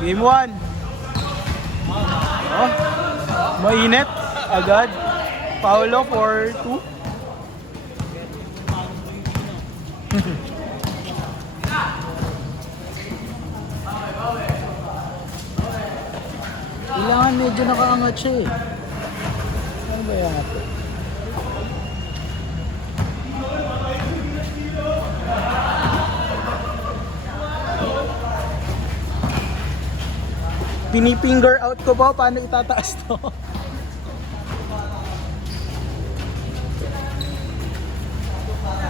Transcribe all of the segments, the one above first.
Game 1. Oh, mainit agad. Paulo for 2. Kailangan medyo nakaangat siya eh. Ano ba yan ito? Pinifinger out ko ba? Paano itataas to?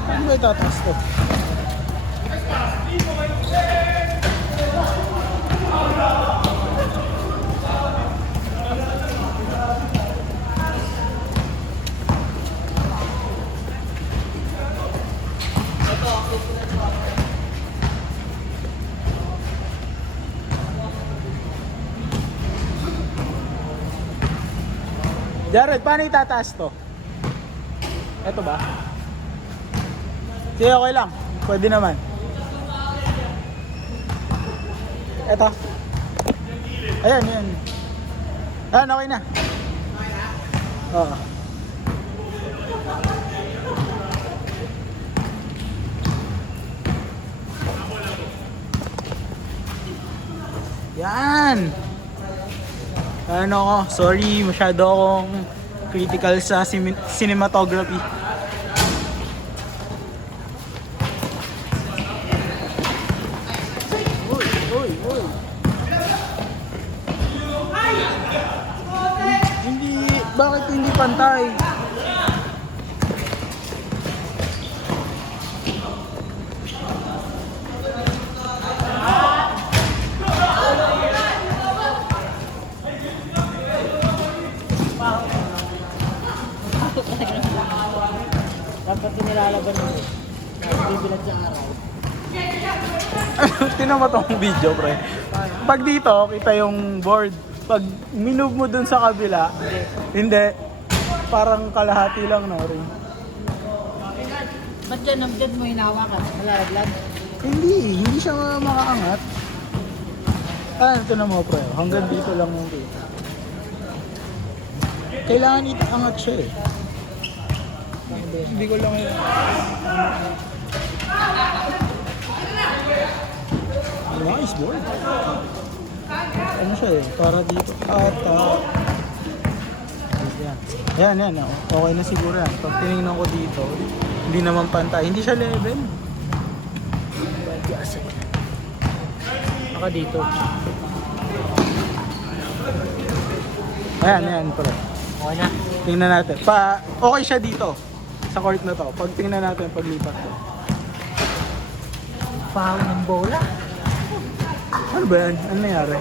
Paano ba itataas to? Jared, paano itataas to? Ito ba? Sige, okay lang. Pwede naman. Ito. Ayan, yan. Ayan, okay na. Oo. Yan. Ano ko, sorry, masyado akong critical sa cinematography. Uy. Bakit hindi pantay? Dapat nilalaban mo. Bibilat sa araw. Tinan mo tong video, pre. Pag dito, kita yung board. Pag minove mo dun sa kabila, hindi. Parang kalahati lang na rin. Ba't dyan ang dyan mo hinawakan? Malalaglag? Hindi siya makaangat. Ito na mo, pre. Hanggang dito lang yung kita. Kailangan itaangat siya eh. Hindi ko lang yun. Nice board. Ano siya eh, para dito. Yan. Okay na siguro yan. Pag tinignan ko dito, hindi naman pantay. Hindi siya level. Baka dito. Ayan, pre. Okay na. Tingnan natin. Okay siya dito. Sa court na to. Pag tingnan natin paglipat ko. Foul ng bola. Ano ba yan? Ano nangyari?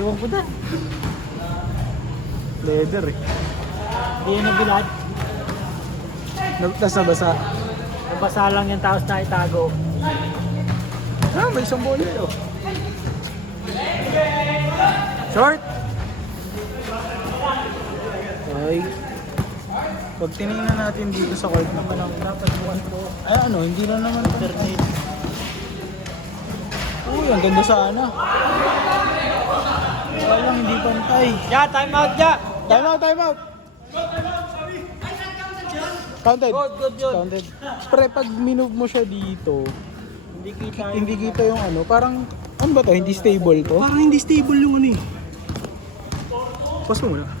Ewan ko na. Leather eh. Hindi yun nabilad. Nasa-basa. Nabasa lang yung tapos na itago. May isang bola eh. Oh. Short! Okay. Pag tinignan natin dito sa court na lang, dapat buwan po. Ay hindi na naman pantay. Uy, ang ganda sana. Kaya lang hindi pantay. Ya, time out ya! Time out! Counted. Good yun. Counted. Pre, pag minove mo siya dito, hindi kita yung ano, parang, ano ba to? Hindi stable to? Parang hindi stable yung ano eh. Pause mo muna.